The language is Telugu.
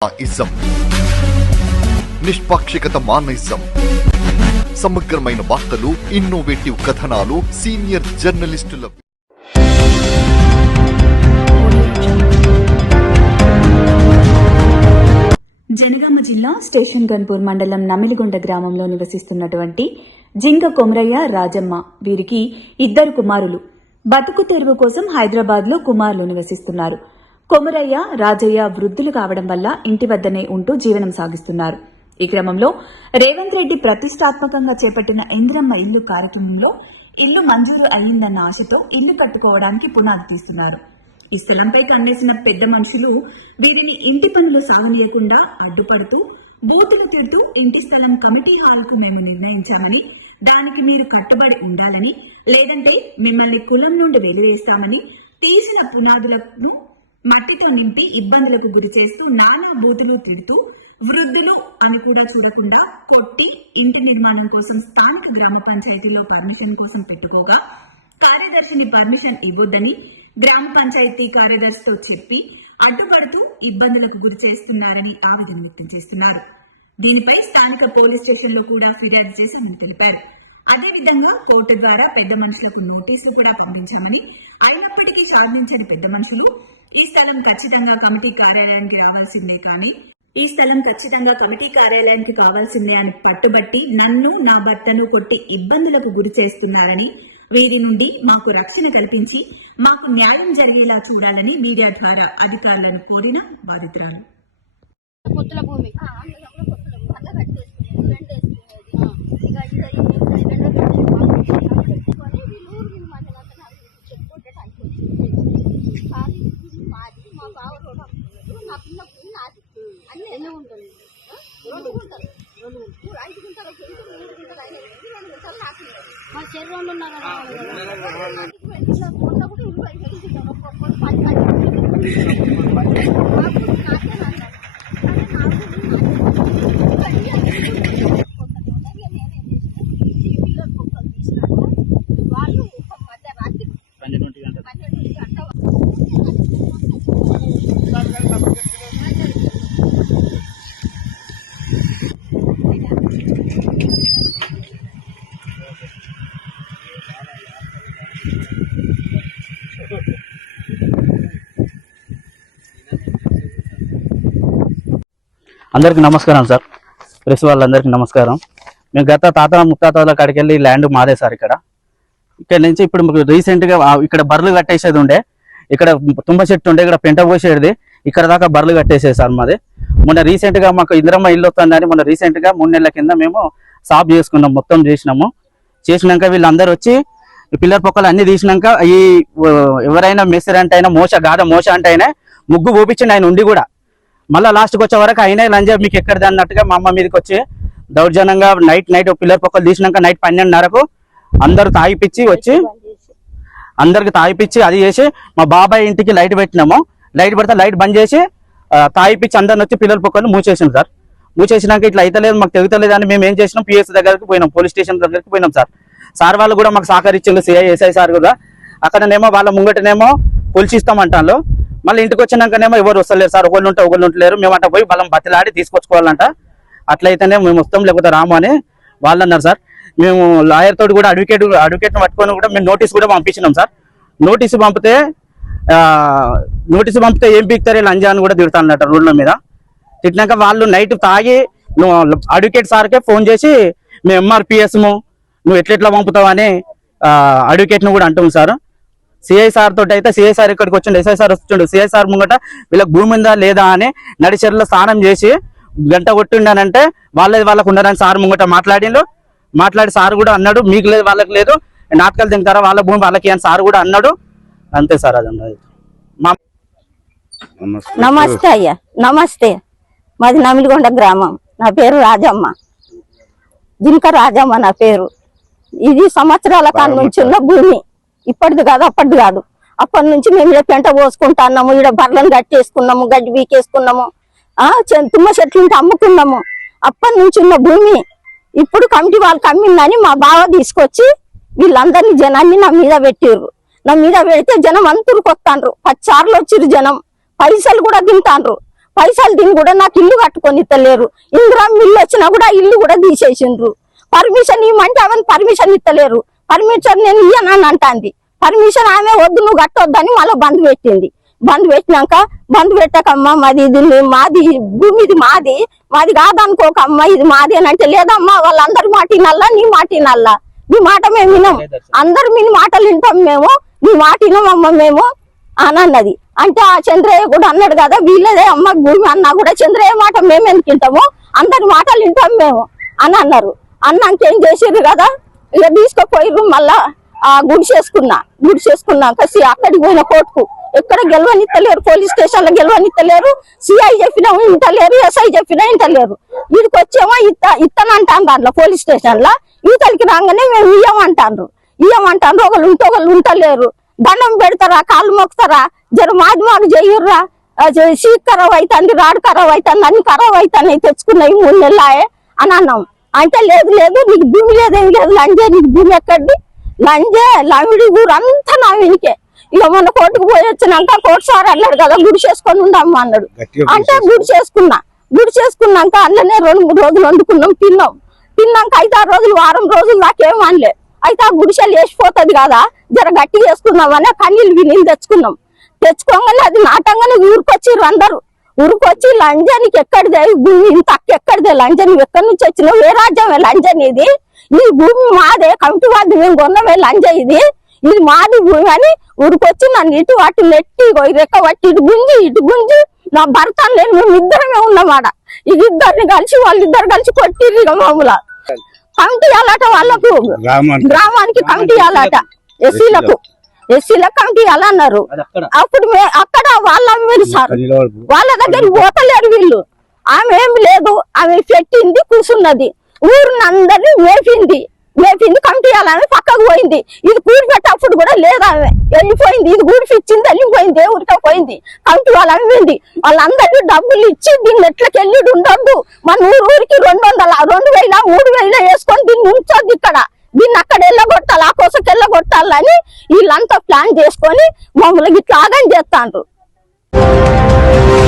ఇజం నిష్పాక్షికత మానయిజం సమగ్రమైన వార్తలు, ఇన్నోవేటివ్ కథనాలు, సీనియర్ జర్నలిస్టుల జనగామ జిల్లా స్టేషన్ గన్పూర్ మండలం నమిలిగొండ గ్రామంలో నివసిస్తున్నటువంటి జింక కొమరయ్య, రాజమ్మ వీరికి 2 కుమారులు. బతుకు తెరువు కోసం హైదరాబాద్ లో కుమారులు నివసిస్తున్నారు. కొమరయ్య, రాజయ్య వృద్ధులు కావడం వల్ల ఇంటి వద్దనే ఉంటూ జీవనం సాగిస్తున్నారు. ఈ క్రమంలో రేవంత్ రెడ్డి ప్రతిష్టాత్మకంగా చేపట్టిన ఇందిరమ్మ ఇల్లు కార్యక్రమంలో ఇల్లు మంజూరు అయ్యిందన్న ఆశతో ఇల్లు కట్టుకోవడానికి పునాది తీస్తున్నారు. ఈ స్థలంపై కన్నేసిన పెద్ద మనుషులు వీరిని ఇంటి పనులు సాగనీయకుండా అడ్డుపడుతూ బూతులు తిడుతూ ఇంటి స్థలం కమిటీ హాల్ కు మేము నిర్ణయించామని, దానికి మీరు కట్టుబడి ఉండాలని, లేదంటే మిమ్మల్ని కులం నుండి వెలివేస్తామని, తీసిన పునాదులను మట్టితో నింపి ఇబ్బందులకు గురి చేస్తూ నానా బూతులు తిడుతూ వృద్ధులు అని కూడా చూడకుండా కొట్టి ఇంటి నిర్మాణం కోసం స్థానిక గ్రామ పంచాయతీలో పర్మిషన్ కోసం పెట్టుకోగా కార్యదర్శిని పర్మిషన్ ఇవ్వొద్దని గ్రామ పంచాయతీ కార్యదర్శితో చెప్పి అడ్డుపడుతూ ఇబ్బందులకు గురి చేస్తున్నారని ఆవేదన వ్యక్తం చేస్తున్నారు. దీనిపై స్థానిక పోలీస్ స్టేషన్ లో కూడా ఫిర్యాదు చేశామని తెలిపారు. అదేవిధంగా కోర్టు ద్వారా పెద్ద మనుషులకు నోటీసులు కూడా పంపించామని, అయినప్పటికీ సాధించని పెద్ద మనుషులు ఈ స్థలం ఖచ్చితంగా కమిటీ కార్యాలయానికి కావాల్సిందే అని పట్టుబట్టి నన్ను, నా భర్తను కొట్టి ఇబ్బందులకు గురి చేస్తున్నారని, వీరి నుండి మాకు రక్షణ కల్పించి మాకు న్యాయం జరిగేలా చూడాలని మీడియా ద్వారా అధికారులను కోరిన బాధితురాలు. మా చెరువులు ఉన్నారు అందరికి నమస్కారం సార్. ప్రెస్ వాళ్ళందరికీ నమస్కారం. మేము గత తాత ముత్తాతల కాడికి వెళ్ళి ల్యాండ్ మాదే సార్. ఇక్కడ నుంచి ఇప్పుడు రీసెంట్గా ఇక్కడ బర్రెలు కట్టేసేది ఉండే, ఇక్కడ తుంబ చెట్టు ఉండే, ఇక్కడ పెంట పోసేది, ఇక్కడ దాకా బర్రెలు కట్టేసేది సార్ మాది. మొన్న రీసెంట్గా మాకు ఇందిరమ్మ ఇల్లు వస్తుందని మొన్న రీసెంట్గా 3 నెలల కింద మేము సాఫ్ చేసుకున్నాం, మొత్తం చేసినాక వీళ్ళందరూ వచ్చి పిల్లర్ పొక్కలు అన్ని తీసినాక ఈ ఎవరైనా మెస్సరంటే అయినా మోస అంటే అయినా ముగ్గు పోపించండి ఆయన ఉండి కూడా, మళ్ళీ లాస్ట్కి వచ్చే వరకు అయినా లంజా మీకు ఎక్కడిది అన్నట్టుగా మా అమ్మ మీదకి వచ్చి దౌర్జన్యంగా నైట్ పిల్లర్ పొక్కలు తీసినాక నైట్ 12:30కు అందరూ తాగిపిచ్చి వచ్చి అందరికి తాగిపిచ్చి అది చేసి మా బాబాయ్ ఇంటికి లైట్ పెట్టినాము. లైట్ పెడితే లైట్ బంద్ చేసి తాగిపిచ్చి అందరిని వచ్చి పిల్లల పొక్కలు మూసేసాం సార్. మూసేసినాక ఇట్లా అయితలేదు, మాకు తెగుతలేదు అని మేము ఏం చేసినాం, పిఎస్ దగ్గరికి పోయినాం, పోలీస్ స్టేషన్ దగ్గరికి పోయినాం సార్. సార్ వాళ్ళు కూడా మాకు సహకరించారు, సిఐ ఎస్ఐ సార్ కూడా. అక్కడనేమో వాళ్ళ ముంగటనేమో కొలిచిస్తామంటాను, మళ్ళీ ఇంటికి వచ్చినాకనేమో ఎవరు వస్తలేరు సార్, ఒకళ్ళు ఉంటలేరు, మేము అంట పోయి బలం బతిలాడి తీసుకొచ్చుకోవాలంట. అట్లయితేనే మేము వస్తాం, లేకపోతే రాము అని వాళ్ళు అన్నారు సార్. మేము లాయర్ తోటి కూడా అడ్వకేట్ని పట్టుకొని కూడా మేము నోటీస్ కూడా పంపించినాం సార్. నోటీసు పంపితే ఏం పీక్తారు లంజా అని కూడా తిడతానట రోడ్ల మీద. తిట్టినాక వాళ్ళు నైట్ తాగి అడ్వకేట్ సార్కే ఫోన్ చేసి మేము ఎంఆర్పిఎస్ నువ్వు ఎట్లెట్లా పంపుతావు అని అడ్వకేట్ని కూడా అంటాం సార్. సిఐ సార్ తోటి అయితే సిఐ సార్ ఇక్కడికి వచ్చిండు, ఎస్ఐ సార్ వచ్చిండు. సిఐ సార్ ముంగట వీళ్ళకి భూమి ఉందా లేదా అని నడిచెర్లో స్నానం చేసి గంట కొట్టిండానంటే వాళ్ళకు ఉండడానికి సార్ ముంగట మాట్లాడి సార్ కూడా అన్నాడు, మీకు లేదు వాళ్ళకి లేదు, నాటకాలు తింటారా వాళ్ళ భూమి వాళ్ళకి అని సార్ కూడా అన్నాడు. అంతే సార్. అది నమస్తే అయ్యా. నమస్తే. మాది నమిలిగొండ గ్రామం. నా పేరు రాజమ్మ, జింక రాజమ్మ నా పేరు. ఇది సంవత్సరాల కాలం నుంచి ఉన్న భూమి, ఇప్పటిది కాదు అప్పటిది కాదు. అప్పటి నుంచి మేము ఇక్కడ పెంట పోసుకుంటున్నాము, ఇక్కడ బర్రెలను కట్టేసుకున్నాము, గడ్డి బీకేసుకున్నాము, తుమ్మ చెట్లు ఉంటే అమ్ముకున్నాము. అప్పటి నుంచి ఉన్న భూమి ఇప్పుడు కమిటీ వాళ్ళకి అమ్మిందని మా బావ తీసుకొచ్చి వీళ్ళందరినీ జనాన్ని నా మీద పెట్టిర్రు. నా మీద పెడితే జనం అంతూరుకొస్తాండ్రు, 10 సార్లు వచ్చిర్రు జనం, పైసలు కూడా తింటాండ్రు. పైసలు దీన్ని కూడా నాకు ఇల్లు కట్టుకొని ఇస్తలేరు. ఇందిరా ఇల్లు వచ్చినా కూడా ఇల్లు కూడా తీసేసిండ్రు. పర్మిషన్ ఇవ్వమంటే ఆమె పర్మిషన్ ఇస్తలేరు. పర్మిషన్ నేను ఇయ్యనని అంటాంది. పర్మిషన్ ఆమె వద్దు నువ్వు కట్టొద్దని మళ్ళీ బంద్ పెట్టింది. బంద్ పెట్టినాక బంద్ పెట్టకమ్మా మాది ఇది మాది భూమి ఇది మాది కాదనుకోకమ్మా ఇది మాది అని అంటే లేదమ్మా వాళ్ళందరి మాట వినాలా నీ మాట వినాలా నీ మాట మేము వినం అందరు మీ మాటలు వింటాం మేము నీ మాట వినమమ్మ మేము అని అన్నది. అంటే ఆ చంద్రయ్య కూడా అన్నాడు కదా వీళ్ళదే అమ్మ భూమి అన్నా కూడా చంద్రయ్య మాట మేము ఎందుకు వింటాము అందరి మాటలు వింటాం మేము అని అన్నారు. అన్నాక ఏం చేసిర్రు కదా ఇక తీసుకుపోయిర్రు. మళ్ళా ఆ గుడిసేసుకున్నాక అక్కడికి పోయిన కోర్టుకు ఎక్కడ గెలవనిత్తలేరు. పోలీస్ స్టేషన్ లో గెలవనిత్తలేరు. సిఐ చెప్పినా ఇంటలేరు, ఎస్ఐ చెప్పినా ఇంటలేరు. వీడికి వచ్చేమో ఇత్తనంటాను దాంట్లో పోలీస్ స్టేషన్ లో. ఈతలకి రాగానే మేము ఇయ్యమంటారు. ఒకళ్ళు ఉంటలేరు. దండం పెడతారా కాళ్ళు మొక్కుతారా జర మాది చెయ్యుర్రా సీట్ ఖరాబ్ అవుతుంది రాడు ఖరాబ్ అవుతుంది అన్ని ఖరాబ్ అవుతాయి తెచ్చుకున్నాయి 3 నెలలే అని అన్నాం. అంటే లేదు నీకు భూమి లేదేమి లేదు లంజే నీకు భూమి ఎక్కడిది లంజే లమిడి ఊరు అంతా నా వెనికే. ఇక మొన్న కోర్టుకు పోయి వచ్చినాక కోర్టు సార్ అన్నాడు కదా గుడి చేసుకొని ఉండమ్మా అన్నాడు. అంటే గుడి చేసుకున్నాక అందులోనే 2-3 రోజులు వండుకున్నాం తిన్నాక 5-6 రోజులు వారం రోజులు నాకేం అనలే. అయితే ఆ గుడిసెలు వేసిపోతుంది కదా జర గట్టి చేసుకున్నామని కన్నీళ్ళు వినీళ్ళు తెచ్చుకోగానే అది నాటంగానే ఊరికొచ్చిర్రు అందరూ. ఊరికొచ్చి లంజానికి ఎక్కడిదే భూమి ఇంత ఎక్కడిదే లంజని ఎక్కడి నుంచి వచ్చినావు ఏ రాజ్యమే లంజని ఇది భూమి మాదే కమిటీ వాళ్ళు మేము కొన్నమే లంజ ఇది మాది భూమి అని ఊరికొచ్చి నన్ను ఇటు అటు నెట్టి రెక్క పట్టి ఇటు గుంజి నా భర్త నేను మేము ఇద్దరమే ఉన్నమాట. ఇక ఇద్దరిని కలిసి వాళ్ళిద్దరు కలిసి కొట్టిర్రు. ఇక మామూలు కమిటీ అలాట వాళ్ళకు గ్రామానికి కమిటీ అలాట ఎస్సీలకు కమిటీ అలా అన్నారు. అప్పుడు అక్కడ వాళ్ళ మీరు సార్ వాళ్ళ దగ్గర పోతలేరు వీళ్ళు. ఆమె ఏం లేదు ఆమె పెట్టింది కూర్చున్నది ఊరినందరినీ మేపింది కమిటీ అలానే పక్కకు పోయింది. ఇది కూడి పెట్టప్పుడు కూడా లేదు ఆమె వెళ్ళిపోయింది. ఇది కూడి పిచ్చింది వెళ్ళిపోయింది ఊరికే పోయింది. కమిటీ వాళ్ళని వెళ్ళింది. వాళ్ళందరినీ డబ్బులు ఇచ్చి దీన్ని ఎట్లకెళ్ళి ఉండొద్దు మన ఊరికి 2,000-2,000-3,000 వేసుకొని దీన్ని ఉంచొద్దు ఇక్కడ దీన్ని అక్కడ వెళ్ళగొట్టాలి ఆ కోసకి వెళ్ళగొట్టాలని వీళ్ళంతా ప్లాన్ చేసుకొని మమ్మల్ని ఇట్లా ఆగం చేస్తాండ్రు.